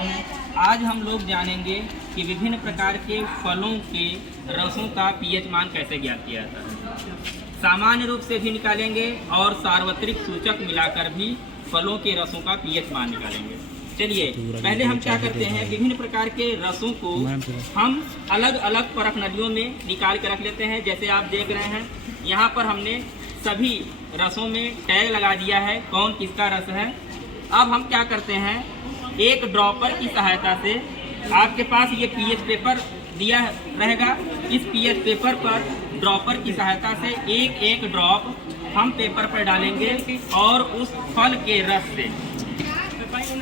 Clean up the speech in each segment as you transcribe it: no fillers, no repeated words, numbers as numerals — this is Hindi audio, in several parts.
है। आज हम लोग जानेंगे कि विभिन्न प्रकार के फलों के रसों का पीएच मान कैसे ज्ञात किया जाता है। सामान्य रूप से भी निकालेंगे और सार्वत्रिक सूचक मिलाकर भी फलों के रसों का पीएच मान निकालेंगे। चलिए पहले हम क्या करते हैं, विभिन्न प्रकार के रसों को हम अलग अलग परख नलियों में निकाल के रख लेते हैं। जैसे आप देख रहे हैं यहाँ पर हमने सभी रसों में टैग लगा दिया है कौन किसका रस है। अब हम क्या करते हैं, एक ड्रॉपर की सहायता से, आपके पास ये पीएच पेपर दिया रहेगा, इस पीएच पेपर पर ड्रॉपर की सहायता से एक एक ड्रॉप हम पेपर पर डालेंगे और उस फल के रस से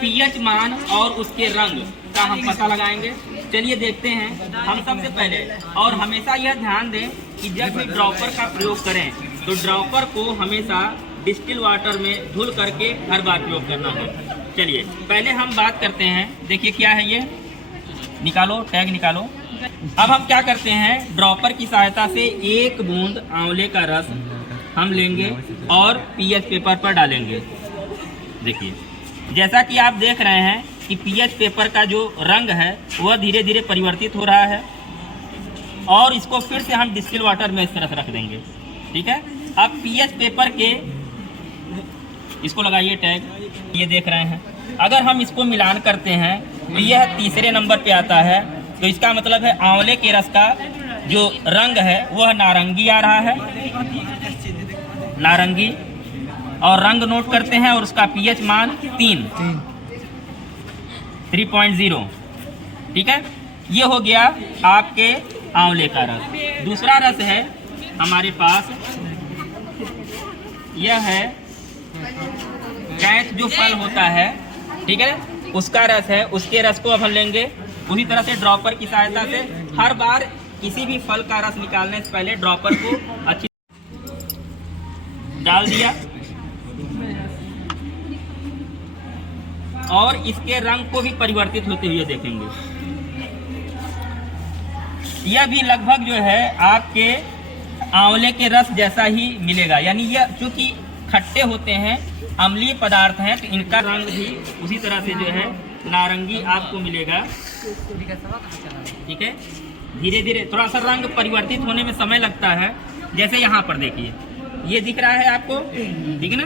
पीएच मान और उसके रंग का हम पता लगाएंगे। चलिए देखते हैं। हम सबसे पहले और हमेशा यह ध्यान दें कि जब भी ड्रॉपर का प्रयोग करें तो ड्रॉपर को हमेशा डिस्टिल वाटर में धुल करके हर बार प्रयोग करना है। चलिए पहले हम बात करते हैं, देखिए क्या है ये, निकालो टैग निकालो। अब हम क्या करते हैं, ड्रॉपर की सहायता से एक बूंद आंवले का रस हम लेंगे और पीएच पेपर पर डालेंगे। देखिए जैसा कि आप देख रहे हैं कि पीएच पेपर का जो रंग है वह धीरे धीरे परिवर्तित हो रहा है और इसको फिर से हम डिस्टिल वाटर में इस तरह से रख देंगे। ठीक है, अब पीएच पेपर के इसको लगाइए टैग, ये देख रहे हैं। अगर हम इसको मिलान करते हैं तो यह तीसरे नंबर पे आता है, तो इसका मतलब है आंवले के रस का जो रंग है वह नारंगी आ रहा है, नारंगी। और रंग नोट करते हैं और उसका पीएच मान 3.0। ठीक है, ये हो गया आपके आंवले का रस। दूसरा रस है हमारे पास, यह है कैच जो फल होता है, ठीक है, उसका रस है। उसके रस को अब हम लेंगे उसी तरह से ड्रॉपर की सहायता से हर बार किसी भी फल का रस निकालने से पहले ड्रॉपर को अच्छी डाल दिया और इसके रंग को भी परिवर्तित होते हुए देखेंगे। यह भी लगभग जो है आपके आंवले के रस जैसा ही मिलेगा, यानी यह चूंकि खट्टे होते हैं, अम्लीय पदार्थ हैं, तो इनका रंग भी उसी तरह से जो है नारंगी आपको मिलेगा। ठीक है, धीरे धीरे थोड़ा सा रंग परिवर्तित होने में समय लगता है। जैसे यहाँ पर देखिए ये दिख रहा है आपको, ठीक है ना,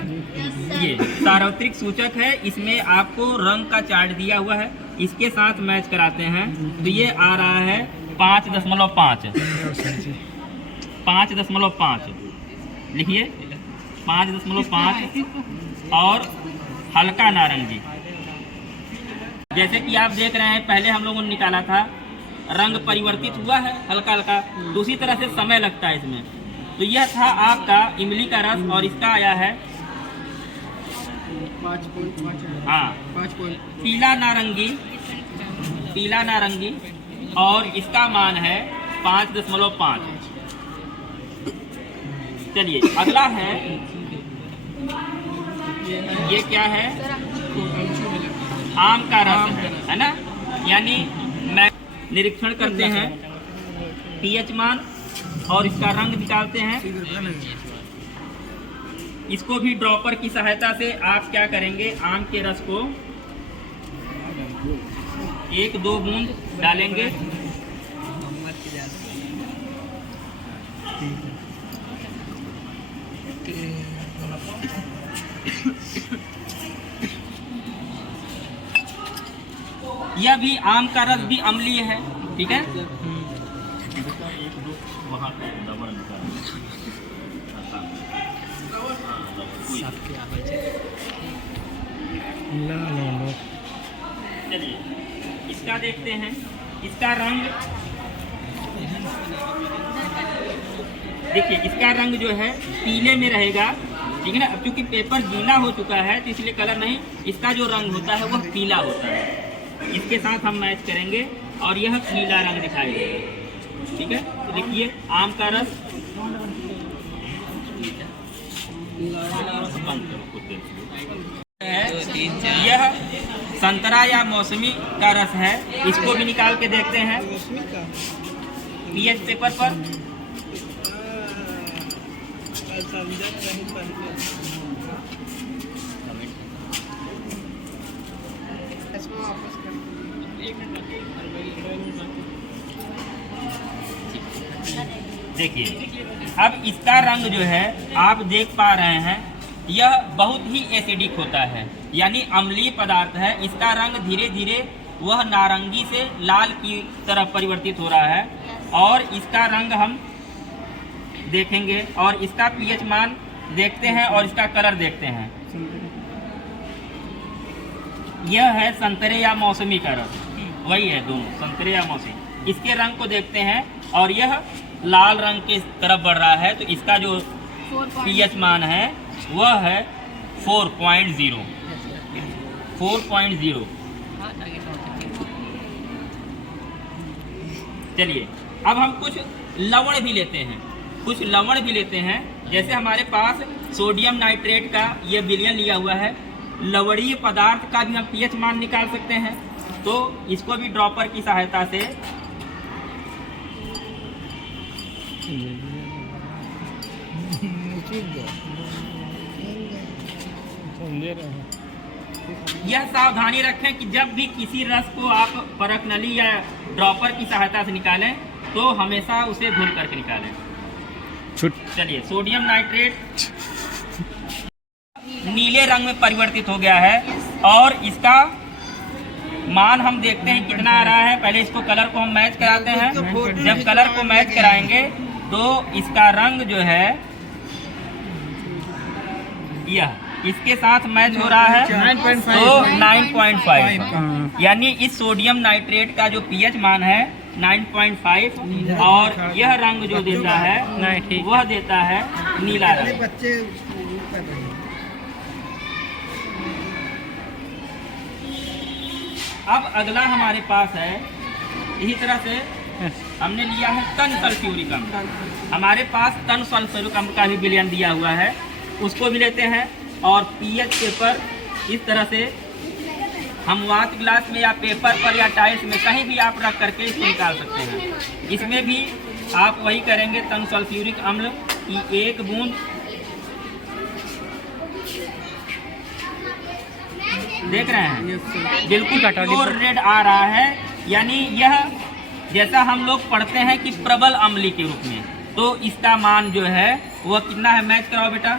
ये सार्वत्रिक सूचक है, इसमें आपको रंग का चार्ट दिया हुआ है, इसके साथ मैच कराते हैं तो ये आ रहा है 5.5 5.5 लिखिए 5.5 और हल्का नारंगी। जैसे कि आप देख रहे हैं पहले हम लोगों ने निकाला था, रंग परिवर्तित हुआ है हल्का हल्का, दूसरी तरह से समय लगता है इसमें। तो यह था आपका इमली का रस और इसका आया है 5 पीला नारंगी और इसका मान है 5.5। चलिए अगला है, ये क्या है, आम का रस है ना, यानी मैं निरीक्षण करते हैं पीएच मान और इसका रंग निकालते हैं। इसको भी ड्रॉपर की सहायता से आप क्या करेंगे, आम के रस को 1-2 बूंद डालेंगे। यह भी आम का रस भी अम्लीय है, ठीक है। चलिए इसका देखते हैं, इसका रंग देखिए, इसका रंग जो है पीले में रहेगा, ठीक है ना। अब क्योंकि पेपर गीला हो चुका है तो इसलिए कलर नहीं, इसका जो रंग होता है वह पीला होता है। इसके साथ हम मैच करेंगे और यह पीला रंग दिखाई देगा, ठीक है। तो देखिए आम का रस, यह संतरा या मौसमी का रस है, इसको भी निकाल के देखते हैं पीएच पेपर पर। देखिए अब इसका रंग जो है आप देख पा रहे हैं, यह बहुत ही एसिडिक होता है, यानी अम्लीय पदार्थ है। इसका रंग धीरे धीरे वह नारंगी से लाल की तरफ परिवर्तित हो रहा है, और इसका रंग हम देखेंगे और इसका पीएच मान देखते हैं और इसका कलर देखते हैं। यह है संतरे या मौसमी का रंग, वही है दोनों, संतरे या मौसमी। इसके रंग को देखते हैं और यह लाल रंग की तरफ बढ़ रहा है, तो इसका जो पीएच मान है वह है 4.0। चलिए अब हम कुछ लवण भी लेते हैं, जैसे हमारे पास सोडियम नाइट्रेट का ये विलयन लिया हुआ है। लवणीय पदार्थ का भी हम पीएच मान निकाल सकते हैं, तो इसको भी ड्रॉपर की सहायता से यह सावधानी रखें कि जब भी किसी रस को आप परख नली या ड्रॉपर की सहायता से निकालें तो हमेशा उसे धुल करके निकालें। चलिए सोडियम नाइट्रेट नीले रंग में परिवर्तित हो गया है और इसका मान हम देखते हैं कितना आ रहा है। पहले इसको कलर को हम मैच कराते हैं। जब कलर को मैच कराएंगे तो इसका रंग जो है यह इसके साथ मैच हो रहा है 9.5 तो 9.5, यानी इस सोडियम नाइट्रेट का जो पीएच मान है 9.5 और यह रंग जो देता है वह देता है नीला रंग। अब अगला हमारे पास है, इसी तरह से हमने लिया है टन सल्फ्यूरिक अम्ल। हमारे पास टन सल्फ्यूरिक अम्ल का भी विलयन दिया हुआ है, उसको भी लेते हैं और पीएच पेपर इस तरह से हम वाच ग्लास में या पेपर पर या टाइल्स में कहीं भी आप रख करके इसको निकाल सकते हैं। इसमें भी आप वही करेंगे, टन सल्फ्यूरिक अम्ल की 1 बूंद देख रहे हैं बिल्कुल प्योर रेड आ रहा है, यानी यह जैसा हम लोग पढ़ते हैं कि प्रबल अम्ली के रूप में, तो इसका मान जो है वह कितना है, मैच कराओ बेटा।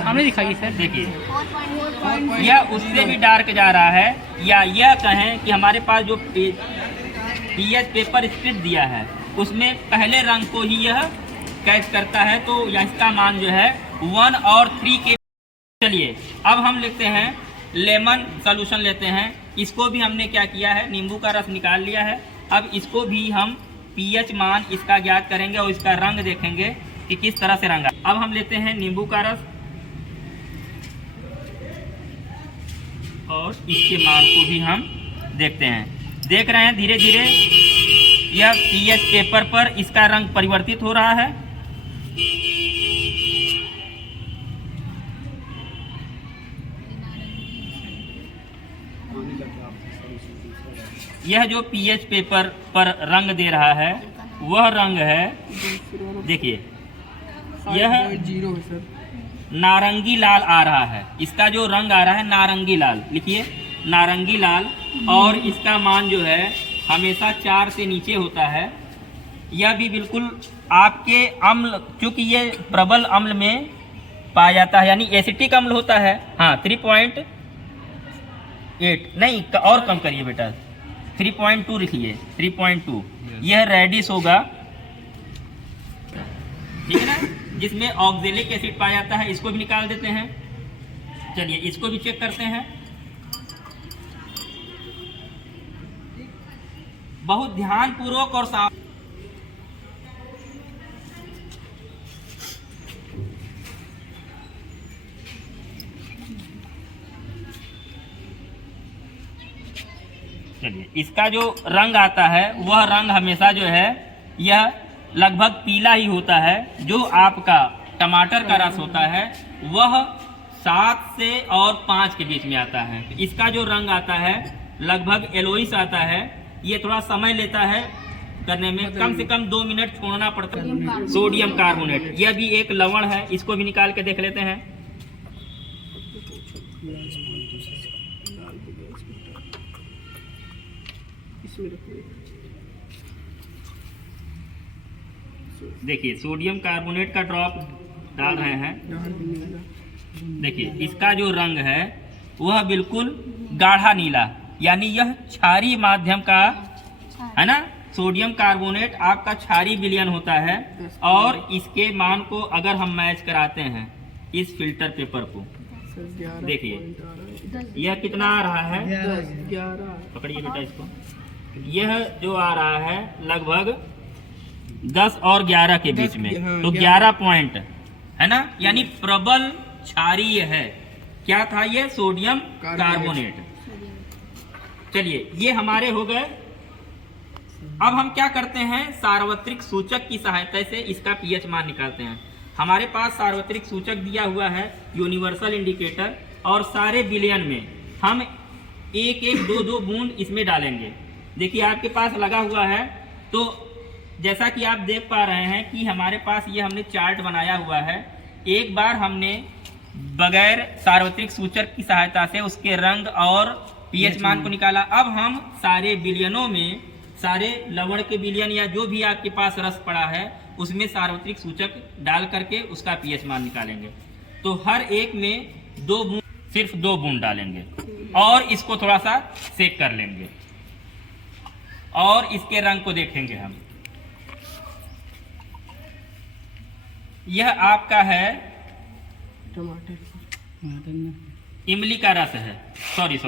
हमने दिखाई सर, देखिए यह उससे भी डार्क जा रहा है, या यह कहें कि हमारे पास जो पीएच पेपर स्क्रिप्ट दिया है उसमें पहले रंग को ही यह कैच करता है, तो इसका मान जो है 1 और 3 के। चलिए अब हम लिखते हैं लेमन सॉल्यूशन लेते हैं। इसको भी हमने क्या किया है, नींबू का रस निकाल लिया है। अब इसको भी हम पीएच मान इसका ज्ञात करेंगे और इसका रंग देखेंगे कि किस तरह से रंगा। अब हम लेते हैं नींबू का रस और इसके मान को भी हम देखते हैं। देख रहे हैं धीरे धीरे यह पीएच पेपर पर इसका रंग परिवर्तित हो रहा है। यह जो पीएच पेपर पर रंग दे रहा है वह रंग है, देखिए यह नारंगी लाल आ रहा है। इसका जो रंग आ रहा है नारंगी लाल, लिखिए नारंगी लाल, और इसका मान जो है हमेशा 4 से नीचे होता है। यह भी बिल्कुल आपके अम्ल, चूंकि ये प्रबल अम्ल में पाया जाता है, यानी एसिटिक अम्ल होता है। हाँ 3.8 नहीं और कम करिए बेटा, 3.2 लिखिए, 3.2। यह रेडिश होगा, ठीक है ना, जिसमें ऑक्जेलिक एसिड पाया जाता है। इसको भी निकाल देते हैं। चलिए इसको भी चेक करते हैं। बहुत ध्यानपूर्वक और साफ। चलिए इसका जो रंग आता है वह रंग हमेशा जो है यह लगभग पीला ही होता है। जो आपका टमाटर का रस होता है वह 7 से और 5 के बीच में आता है। इसका जो रंग आता है लगभग येलोइश आता है। ये थोड़ा समय लेता है करने में, कम से कम 2 मिनट छोड़ना पड़ता है। सोडियम कार्बोनेट, यह भी एक लवण है, इसको भी निकाल के देख लेते हैं। देखिए सोडियम कार्बोनेट का ड्रॉप डाल रहे हैं। देखिए इसका जो रंग है वह बिल्कुल गाढ़ा नीला, यानी यह क्षारीय माध्यम का है ना। सोडियम कार्बोनेट आपका क्षारीय विलयन होता है और इसके मान को अगर हम मैच कराते हैं इस फिल्टर पेपर को, देखिए यह कितना आ रहा है, 11 पकड़िए बेटा इसको, यह जो आ रहा है लगभग 10 और 11 के बीच में, तो 11 पॉइंट है ना, यानी प्रबल क्षारीय है। क्या था ये? Sodium carbonate. चलिए ये हमारे हो गए। अब हम क्या करते हैं, सार्वत्रिक सूचक की सहायता से इसका पीएच मान निकालते हैं। हमारे पास सार्वत्रिक सूचक दिया हुआ है, यूनिवर्सल इंडिकेटर, और सारे विलयन में हम एक एक दो दो बूंद इसमें डालेंगे। देखिए आपके पास लगा हुआ है, तो जैसा कि आप देख पा रहे हैं कि हमारे पास ये हमने चार्ट बनाया हुआ है। एक बार हमने बगैर सार्वत्रिक सूचक की सहायता से उसके रंग और पीएच मान को निकाला। अब हम सारे विलयनों में, सारे लवण के विलयन या जो भी आपके पास रस पड़ा है उसमें सार्वत्रिक सूचक डाल करके उसका पीएच मान निकालेंगे। तो हर एक में 2 बूंद, सिर्फ 2 बूंद डालेंगे और इसको थोड़ा सा सेक कर लेंगे और इसके रंग को देखेंगे हम। यह आपका है इमली का रस है, सॉरी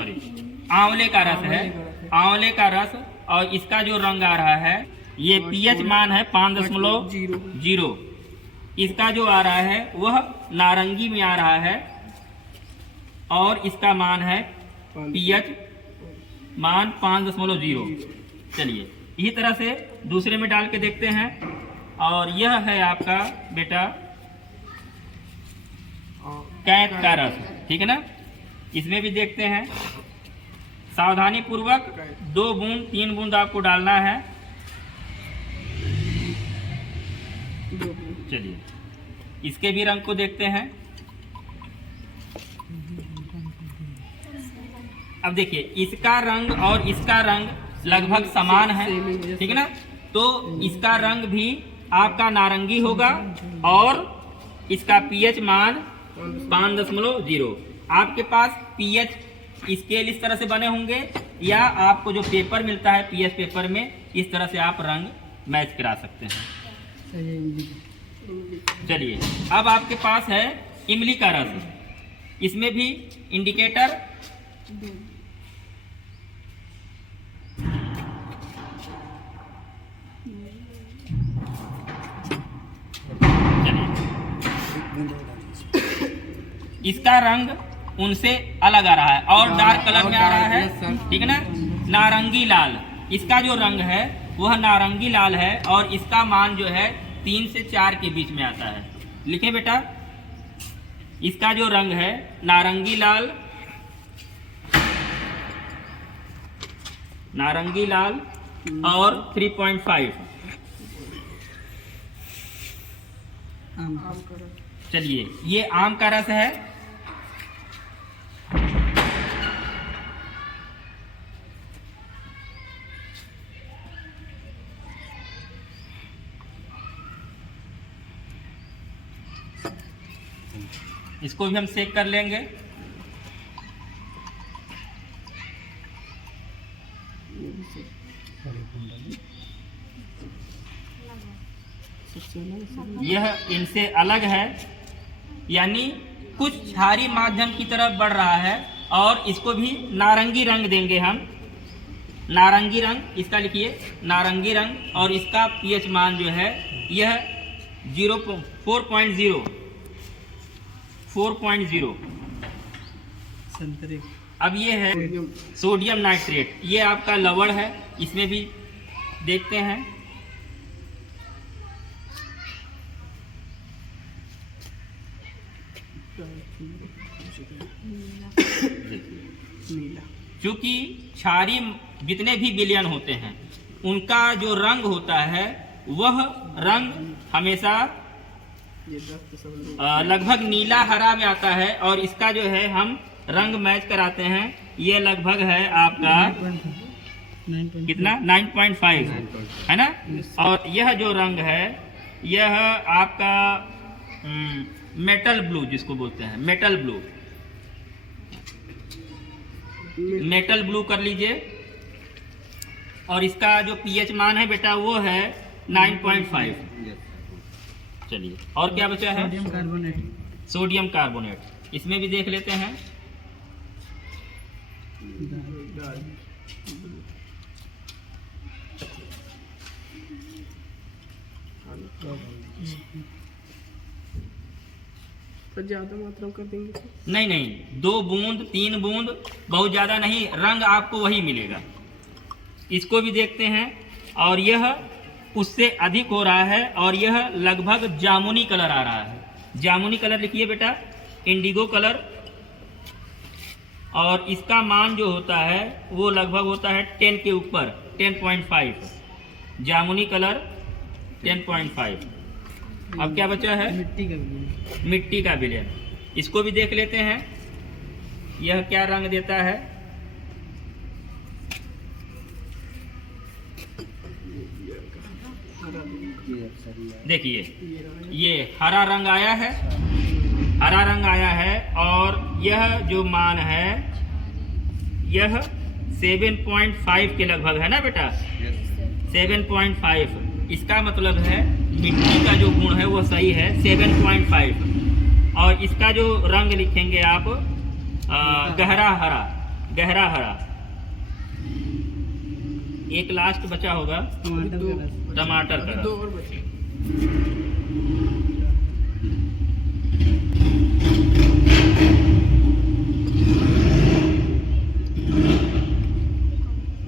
आंवले का रस है, आंवले का रस, और इसका जो रंग आ रहा है ये पीएच मान है 5.0। इसका जो आ रहा है वह नारंगी में आ रहा है और इसका मान है पीएच मान 5.0। चलिए इसी तरह से दूसरे में डाल के देखते हैं। और यह है आपका बेटा कैंथ का रस, ठीक है ना। इसमें भी देखते हैं, सावधानी पूर्वक 2 बूंद 3 बूंद आपको डालना है। चलिए इसके भी रंग को देखते हैं। अब देखिए इसका रंग और इसका रंग लगभग समान है, ठीक है ना। तो इसका रंग भी आपका नारंगी होगा और इसका पीएच मान 5.0। आपके पास पीएच स्केल इस तरह से बने होंगे या आपको जो पेपर मिलता है पीएच पेपर में, इस तरह से आप रंग मैच करा सकते हैं। चलिए अब आपके पास है इमली का रस, इसमें भी इंडिकेटर इसका रंग उनसे अलग आ रहा है और डार्क कलर में आ रहा है, ठीक है ना, नारंगी लाल। इसका जो रंग है वह नारंगी लाल है और इसका मान जो है 3 से 4 के बीच में आता है। लिखे बेटा, इसका जो रंग है नारंगी लाल, नारंगी लाल और 3.5। चलिए ये आम का रस है। इसको भी हम सेक कर लेंगे। यह इनसे अलग है, यानी कुछ क्षारीय माध्यम की तरफ बढ़ रहा है और इसको भी नारंगी रंग देंगे हम। नारंगी रंग, इसका लिखिए नारंगी रंग, और इसका पीएच मान जो है यह 4.0। अब ये है सोडियम नाइट्रेट, ये आपका लवण है, इसमें भी देखते हैं। क्योंकि क्षारीय जितने भी विलयन होते हैं उनका जो रंग होता है वह रंग हमेशा लगभग नीला हरा में आता है और इसका जो है हम रंग मैच कराते हैं, ये लगभग है आपका कितना 9.5 है ना। और यह जो रंग है यह आपका मेटल ब्लू जिसको बोलते हैं, मेटल ब्लू कर लीजिए। और इसका जो पीएच मान है बेटा वो है 9.5। चलिए और क्या बचा है, सोडियम कार्बोनेट, इसमें भी देख लेते हैं। तो ज्यादा मात्रा में कर देंगे? नहीं, 2 बूंद 3 बूंद, बहुत ज्यादा नहीं, रंग आपको वही मिलेगा। इसको भी देखते हैं, और यह उससे अधिक हो रहा है, और यह लगभग जामुनी कलर आ रहा है। जामुनी कलर लिखिए बेटा, इंडिगो कलर। और इसका मान जो होता है वो लगभग होता है 10 के ऊपर, 10.5। जामुनी कलर 10.5। अब क्या बचा है, मिट्टी का विलयन। इसको भी देख लेते हैं, यह क्या रंग देता है। देखिए ये हरा रंग आया है, हरा रंग आया है। और यह जो मान है यह 7.5 के लगभग है ना बेटा, 7.5। इसका मतलब है मिट्टी का जो गुण है वो सही है, 7.5। और इसका जो रंग लिखेंगे आप गहरा हरा। एक लास्ट बचा होगा टमाटर का। 2 और बचे।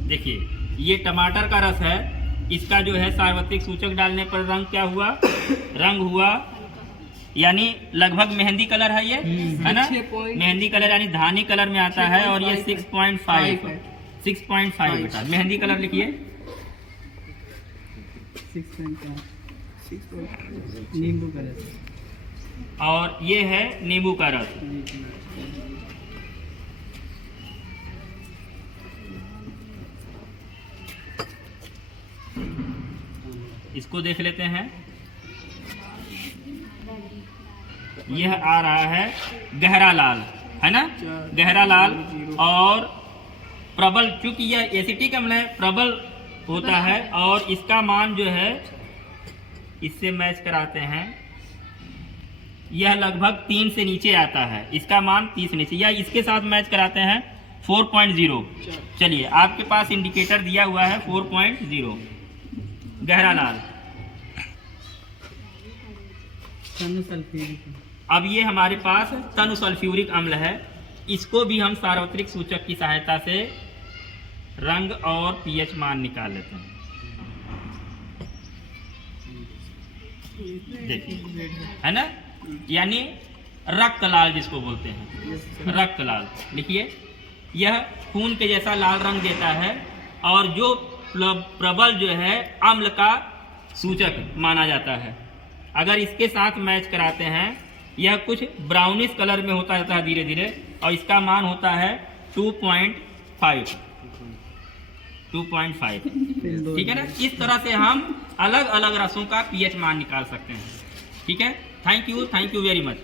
देखिए ये टमाटर का रस है, इसका जो है सार्वत्रिक सूचक डालने पर रंग क्या हुआ, रंग हुआ यानी लगभग मेहंदी कलर है ये, है ना। मेहंदी कलर यानी धानी कलर में आता है। और ये 6.5 बेटा, मेहंदी कलर लिखिए। 6.5 नींबू का रस। और ये है नींबू का रस। इसको देख लेते हैं, यह आ रहा है गहरा लाल, है ना, गहरा लाल। और प्रबल, चूंकि यह एसिटिक अम्ल है, प्रबल होता है। और इसका मान जो है इससे मैच कराते हैं, यह लगभग 3 से नीचे आता है, इसका मान 30 से नीचे, या इसके साथ मैच कराते हैं 4.0। चलिए आपके पास इंडिकेटर दिया हुआ है 4.0 गहरा लाल। अब ये हमारे पास तनु सल्फ्यूरिक अम्ल है, इसको भी हम सार्वत्रिक सूचक की सहायता से रंग और पीएच मान निकाल लेते हैं। देखिए है ना, यानी रक्त लाल जिसको बोलते हैं, रक्त लाल लिखिए। यह खून के जैसा लाल रंग देता है, और जो प्रबल जो है अम्ल का सूचक माना जाता है। अगर इसके साथ मैच कराते हैं, यह कुछ ब्राउनिश कलर में होता जाता है धीरे धीरे, और इसका मान होता है 2.5। ठीक है ना। इस तरह से हम अलग अलग रसों का पीएच मान निकाल सकते हैं। ठीक है, थैंक यू वेरी मच।